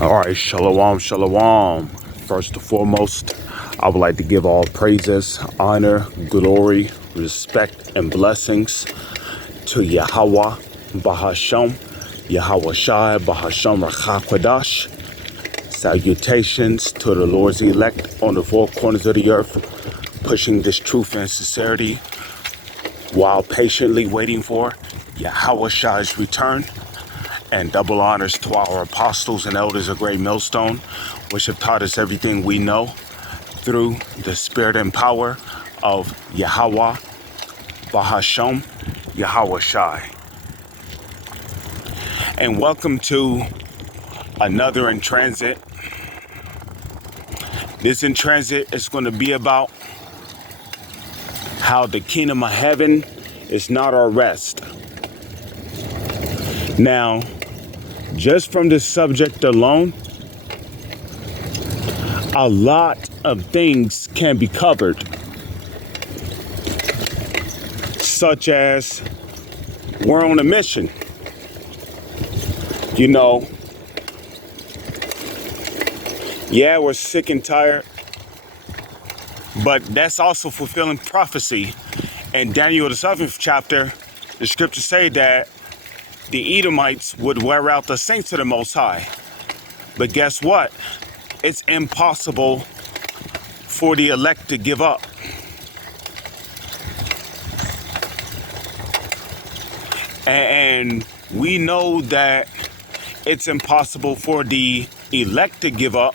All right, shalom, shalom. First and foremost, I would like to give all praises, honor, glory, respect, and blessings to Yahweh, Bahasham, Yahweh Shai, Bahasham Rachakwadash. Salutations to the Lord's elect on the four corners of the earth, pushing this truth and sincerity while patiently waiting for Yahweh Shai's return. And double honors to our apostles and elders of Great Millstone, which have taught us everything we know through the spirit and power of Yahweh, Bahasham, Yahweh Shai. And welcome to another In Transit. This In Transit is going to be about how the kingdom of heaven is not our rest. Now, just from this subject alone, a lot of things can be covered, such as we're on a mission. You know, yeah, we're sick and tired, but that's also fulfilling prophecy. In Daniel the 7th chapter, the scriptures say that the Edomites would wear out the saints of the Most High. But guess what? It's impossible for the elect to give up. And we know that it's impossible for the elect to give up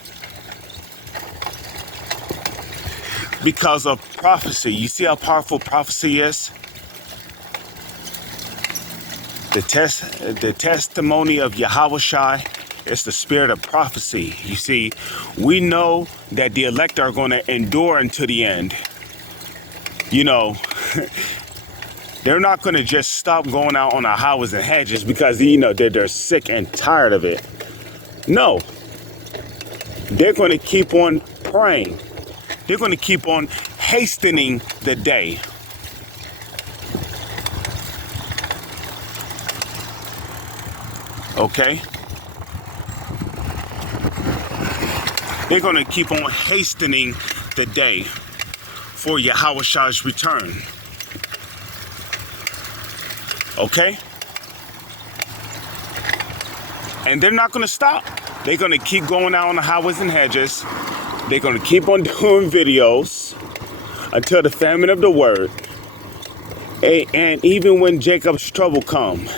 because of prophecy. You see how powerful prophecy is? The testimony of Yahweh Shai is the spirit of prophecy. You see, we know that the elect are going to endure until the end. You know, they're not going to just stop going out on the highways and hedges because, you know, they're sick and tired of it. No, they're going to keep on praying. They're going to keep on hastening the day. Okay? They're going to keep on hastening the day for Yahweh Shai's return. Okay? And they're not going to stop. They're going to keep going out on the highways and hedges. They're going to keep on doing videos until the famine of the word. And even when Jacob's trouble comes,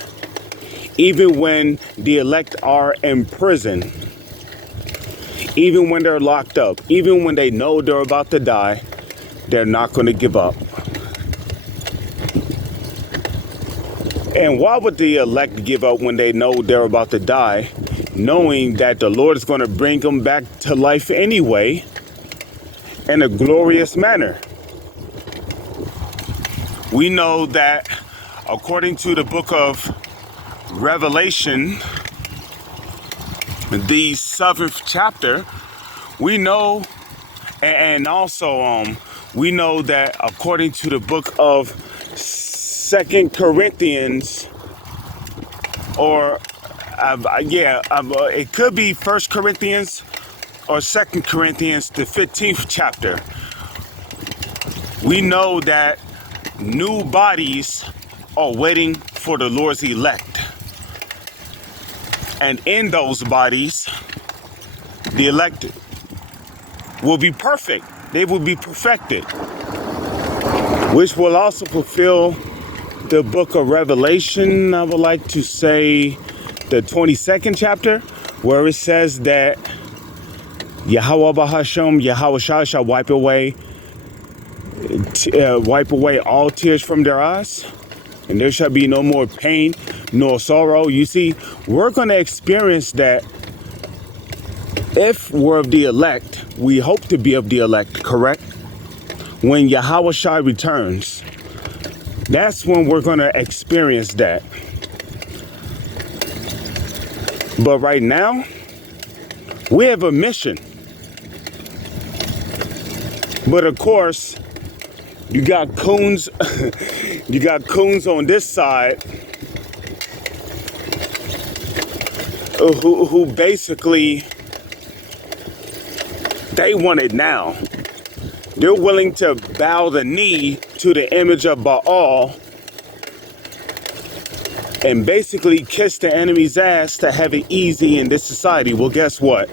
even when the elect are in prison, even when they're locked up, even when they know they're about to die, they're not going to give up. And why would the elect give up when they know they're about to die, knowing that the Lord is going to bring them back to life anyway in a glorious manner? We know that according to the book of Revelation, the 7th chapter, we know, and also we know that according to the book of 2nd Corinthians, or it could be 1st Corinthians or 2nd Corinthians, the 15th chapter. We know that new bodies are waiting for the Lord's elect. And in those bodies, the elect will be perfect. They will be perfected, which will also fulfill the book of Revelation. I would like to say the 22nd chapter, where it says that Yahweh Bahasham, Yahweh Shai shall wipe away all tears from their eyes, and there shall be no more pain nor sorrow. You see, we're going to experience that if we're of the elect. We hope to be of the elect, correct? When Yahweh Shai returns, that's when we're going to experience that. But right now, we have a mission. But of course, you got coons, you got coons on this side who basically, they want it now. They're willing to bow the knee to the image of Baal and basically kiss the enemy's ass to have it easy in this society. Well, guess what?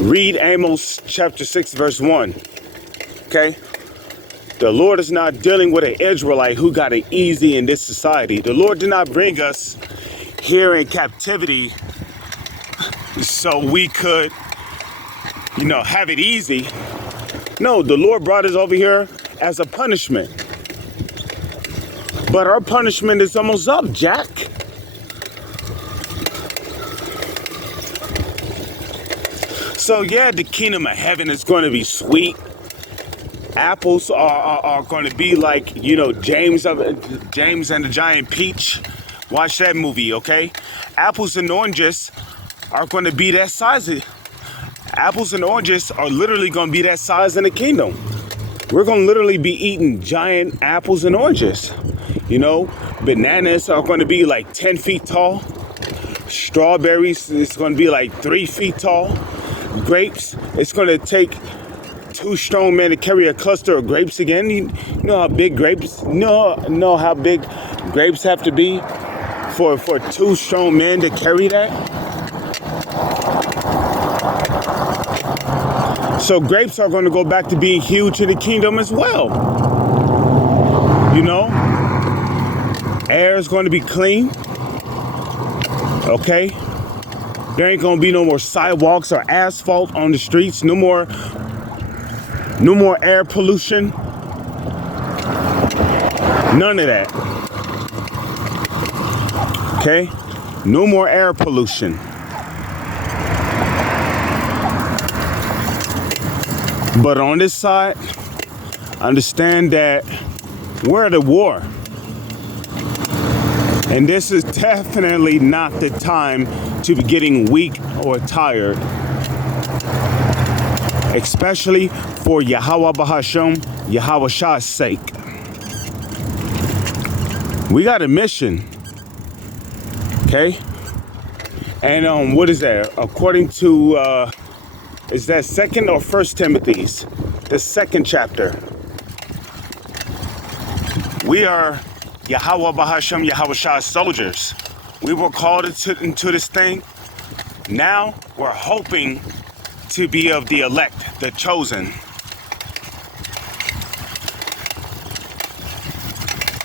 Read Amos chapter 6, verse 1. Okay? The Lord is not dealing with an Israelite who got it easy in this society. The Lord did not bring us here in captivity so we could, have it easy. No, the Lord brought us over here as a punishment. But our punishment is almost up, Jack. So yeah, the kingdom of heaven is going to be sweet. Apples are going to be like, James and the Giant Peach. Watch that movie, okay? Apples and oranges are going to be that size. Apples and oranges are literally going to be that size in the kingdom. We're going to literally be eating giant apples and oranges. Bananas are going to be like 10 feet tall. Strawberries, it's going to be like 3 feet tall. Grapes, it's going to take 2 strong men to carry a cluster of grapes again. You know how big grapes, know how big grapes have to be for 2 strong men to carry that? So grapes are going to go back to being huge in the kingdom as well. Air is going to be clean. Okay? There ain't going to be no more sidewalks or asphalt on the streets. No more air pollution. None of that. Okay? No more air pollution. But on this side, understand that we're at a war. And this is definitely not the time to be getting weak or tired. Especially for Yahweh Bahasham, Yahweh Shah's sake. We got a mission. Okay? And what is that? According to is that 2nd or 1st Timothy's? The 2nd chapter. We are Yahweh Bahasham, Yahweh Shah's soldiers. We were called into this thing. Now we're hoping to be of the elect, the chosen.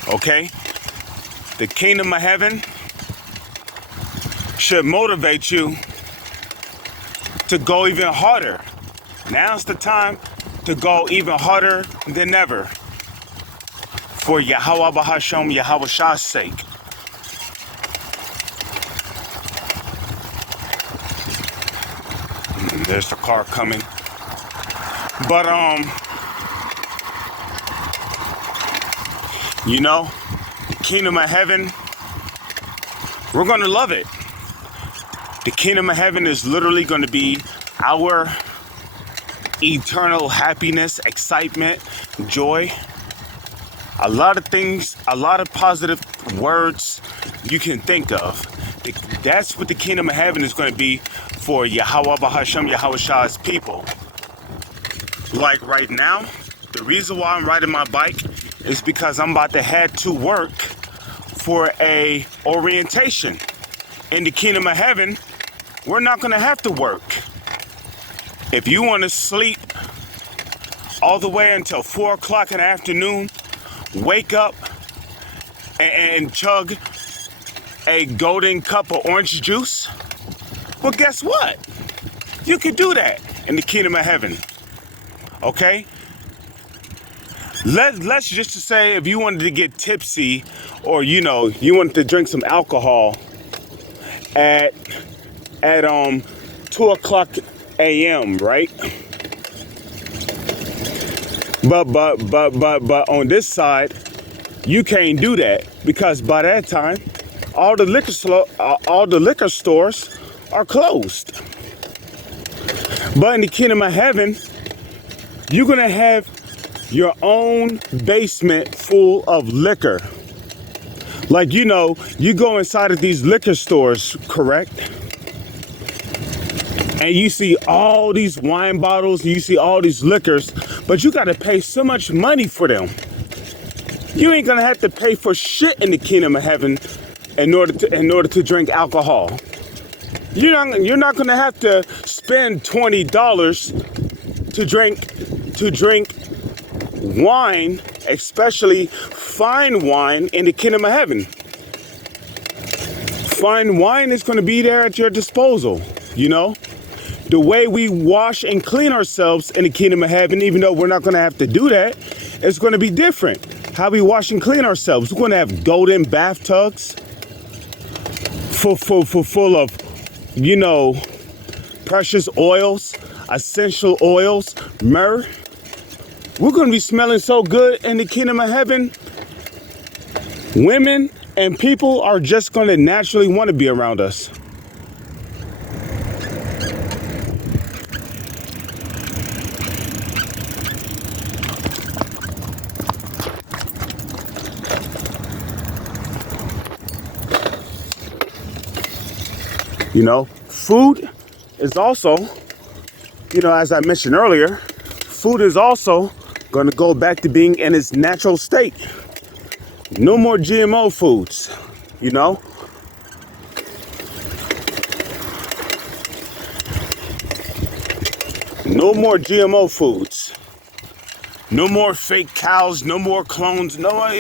Okay? The kingdom of heaven should motivate you to go even harder. Now's the time to go even harder than ever. For Yahweh Bahasham, Yahweh Shah's sake. There's the car coming. But the kingdom of heaven, we're gonna love it. The kingdom of heaven is literally going to be our eternal happiness, excitement, joy. A lot of things, a lot of positive words you can think of. That's what the kingdom of heaven is going to be for Yahweh Bahasham, Yahweh Shah's people. Like right now, the reason why I'm riding my bike is because I'm about to head to work for a orientation. In the kingdom of heaven, we're not going to have to work. If you want to sleep all the way until 4 o'clock in the afternoon, wake up and chug a golden cup of orange juice, well, guess what? You can do that in the kingdom of heaven. Okay? Let's just say if you wanted to get tipsy or, you wanted to drink some alcohol at 2 o'clock a.m., right? But on this side, you can't do that because by that time, all the liquor stores are closed. But in the kingdom of heaven, you're gonna have your own basement full of liquor. Like, you go inside of these liquor stores, correct? And you see all these wine bottles, you see all these liquors, but you got to pay so much money for them. You ain't gonna have to pay for shit in the kingdom of heaven in order to drink alcohol. You're not gonna have to spend $20 to drink wine, especially fine wine in the kingdom of heaven. Fine wine is gonna be there at your disposal, The way we wash and clean ourselves in the kingdom of heaven, even though we're not gonna have to do that, it's gonna be different. How we wash and clean ourselves. We're gonna have golden bathtubs full of, precious oils, essential oils, myrrh. We're gonna be smelling so good in the kingdom of heaven. Women and people are just gonna naturally want to be around us. Food is also, as I mentioned earlier, food is also going to go back to being in its natural state. No more GMO foods, No more GMO foods. No more fake cows, no more clones, no more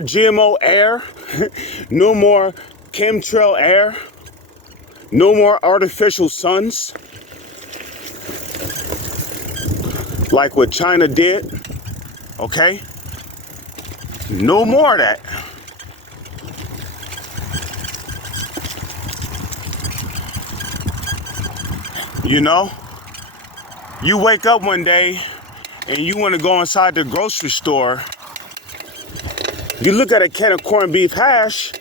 GMO air, no more chemtrail air. No more artificial suns, like what China did, okay? No more of that. You wake up one day and you want to go inside the grocery store. You look at a can of corned beef hash,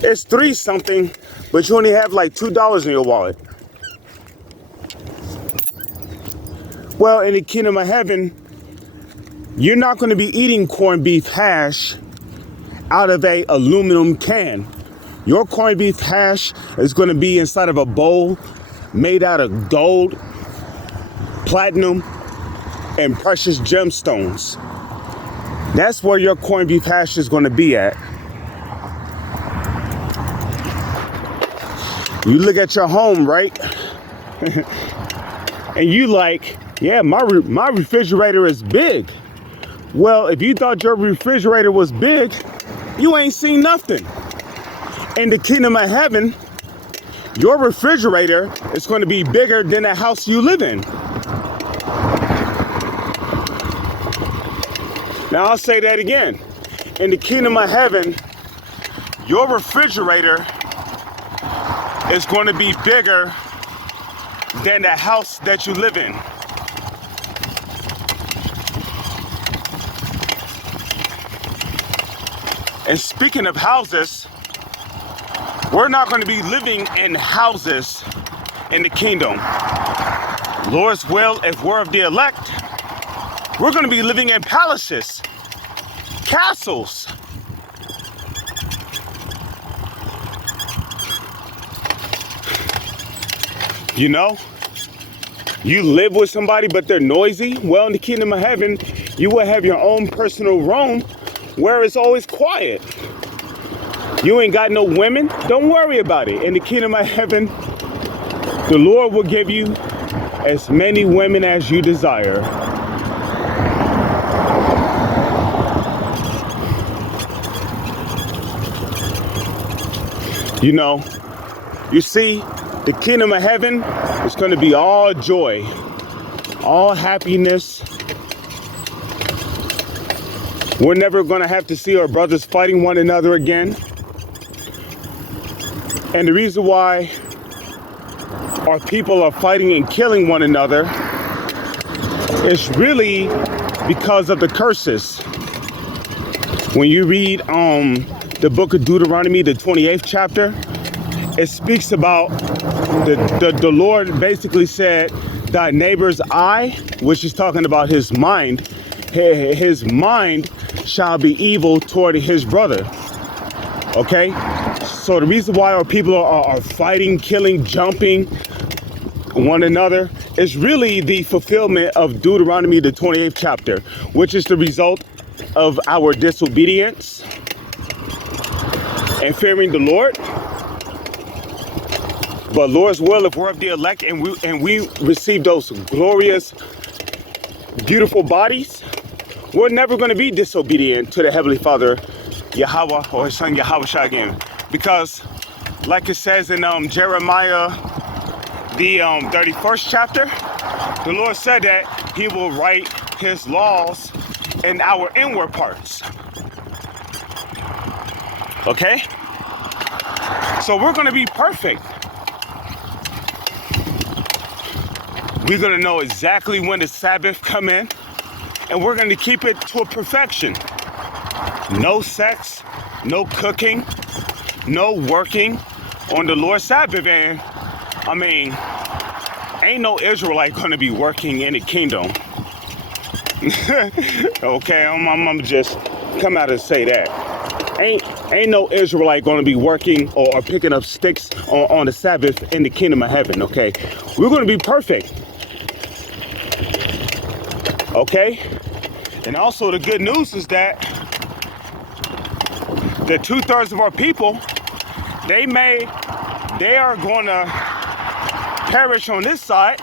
it's $3 something. But you only have like $2 in your wallet. Well, in the kingdom of heaven, you're not going to be eating corned beef hash out of a aluminum can. Your corned beef hash is going to be inside of a bowl made out of gold, platinum, and precious gemstones. That's where your corned beef hash is going to be at. You look at your home, right? And you like, yeah, my refrigerator is big. Well, if you thought your refrigerator was big, you ain't seen nothing. In the kingdom of heaven, your refrigerator is going to be bigger than the house you live in. Now I'll say that again. In the kingdom of heaven, your refrigerator is going to be bigger than the house that you live in. And speaking of houses, we're not going to be living in houses in the kingdom. Lord's will, if we're of the elect, we're going to be living in palaces, castles. You live with somebody, but they're noisy. Well, in the kingdom of heaven, you will have your own personal room where it's always quiet. You ain't got no women. Don't worry about it. In the kingdom of heaven, the Lord will give you as many women as you desire. You see, the kingdom of heaven is going to be all joy, all happiness. We're never going to have to see our brothers fighting one another again. And the reason why our people are fighting and killing one another is really because of the curses. When you read the book of Deuteronomy, the 28th chapter, it speaks about the Lord basically said, thy neighbor's eye, which is talking about his mind shall be evil toward his brother. Okay? So the reason why our people are fighting, killing, jumping one another is really the fulfillment of Deuteronomy, the 28th chapter, which is the result of our disobedience and fearing the Lord. But Lord's will, if we're of the elect and we receive those glorious, beautiful bodies, we're never going to be disobedient to the Heavenly Father, Yahweh, or his son Yahweh again. Because like it says in Jeremiah, the 31st chapter, the Lord said that he will write his laws in our inward parts. Okay? So we're going to be perfect. We're going to know exactly when the Sabbath come in, and we're going to keep it to a perfection. No sex, no cooking, no working on the Lord's Sabbath. And I mean, ain't no Israelite going to be working in the kingdom. Okay, I'm just come out and say that. Ain't no Israelite going to be working or picking up sticks on the Sabbath in the kingdom of heaven. Okay, we're going to be perfect. Okay, and also the good news is that the 2/3 of our people, they are going to perish on this side,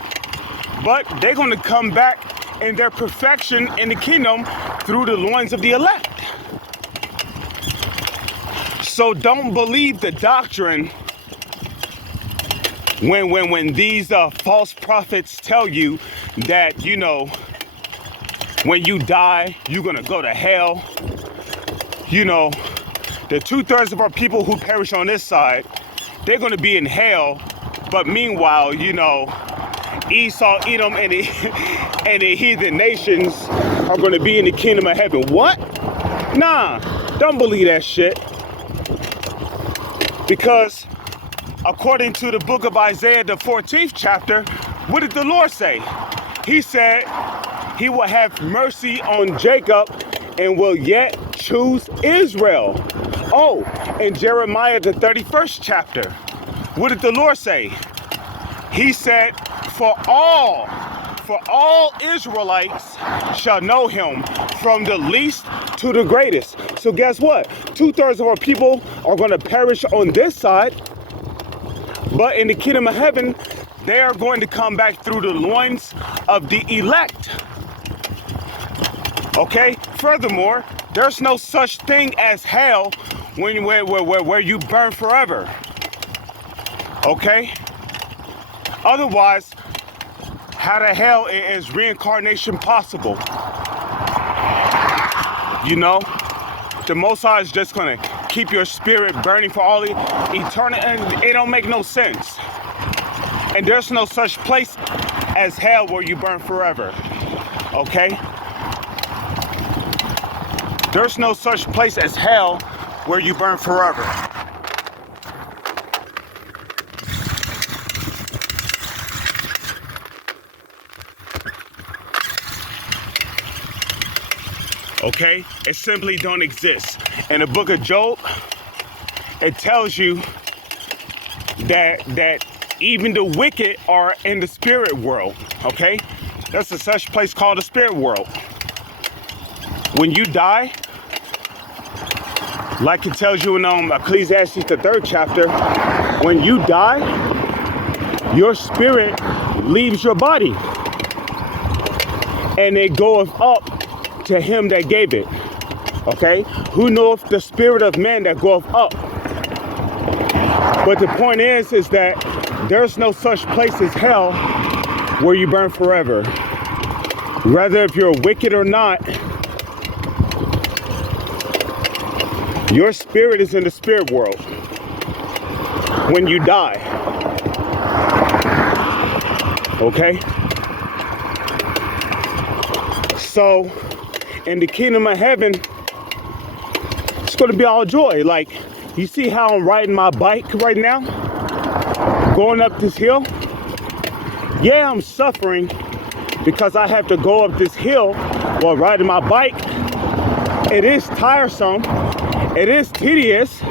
but they're going to come back in their perfection in the kingdom through the loins of the elect. So don't believe the doctrine when these false prophets tell you that, you know, when you die, you're going to go to hell. You know, the 2/3 of our people who perish on this side, they're going to be in hell. But meanwhile, you know, Esau, Edom, and the heathen nations are going to be in the kingdom of heaven. What? Nah, don't believe that shit. Because according to the book of Isaiah, the 14th chapter, what did the Lord say? He said he will have mercy on Jacob and will yet choose Israel. Oh, in Jeremiah, the 31st chapter, what did the Lord say? He said, for all Israelites shall know him, from the least to the greatest. So guess what? 2/3 of our people are going to perish on this side, but in the kingdom of heaven, they are going to come back through the loins of the elect. Okay? Furthermore, there's no such thing as hell where you burn forever. Okay? Otherwise, how the hell is reincarnation possible? You know? The Most High is just going to keep your spirit burning for all eternity, and it don't make no sense. And there's no such place as hell where you burn forever. Okay? There's no such place as hell where you burn forever. Okay? It simply don't exist. In the book of Job, it tells you that even the wicked are in the spirit world. Okay? There's a such place called the spirit world. When you die, like it tells you in Ecclesiastes, the 3rd chapter, when you die, your spirit leaves your body and it goeth up to him that gave it. Okay? Who knoweth the spirit of man that goeth up? But the point is that there's no such place as hell where you burn forever. Whether if you're wicked or not, your spirit is in the spirit world when you die. Okay? So, in the kingdom of heaven, it's going to be all joy. Like, you see how I'm riding my bike right now? Going up this hill? Yeah, I'm suffering because I have to go up this hill while riding my bike. It is tiresome. It is tedious,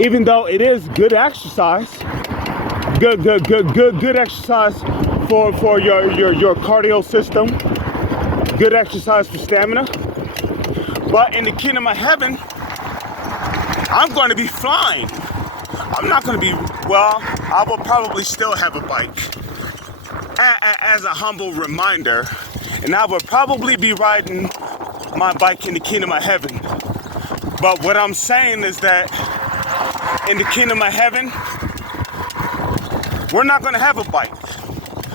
even though it is good exercise. Good exercise for your cardio system. Good exercise for stamina. But in the kingdom of heaven, I'm going to be flying. I'm not going to be, well, I will probably still have a bike as a humble reminder. And I would probably be riding my bike in the kingdom of heaven. But what I'm saying is that in the kingdom of heaven, we're not going to have a bike.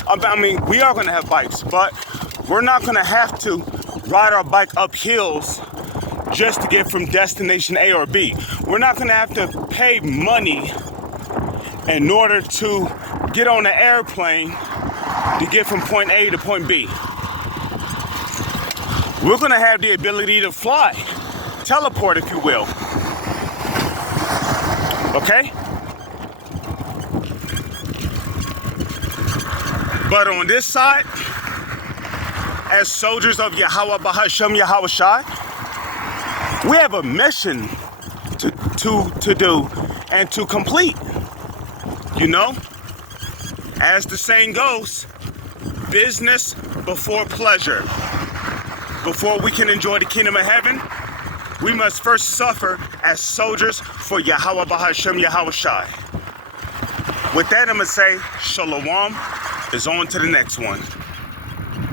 I mean, we are going to have bikes, but we're not going to have to ride our bike up hills just to get from destination A or B. We're not going to have to pay money in order to get on an airplane to get from point A to point B. We're going to have the ability to fly, teleport, if you will. Okay? But on this side, as soldiers of Yahweh Bahashem Yahweh Shai, we have a mission to do and to complete. You know, as the saying goes, business before pleasure. Before we can enjoy the kingdom of heaven, we must first suffer as soldiers for Yahweh Bahashem Yahweh Shai. With that, I'm going to say, Shalom is on to the next one.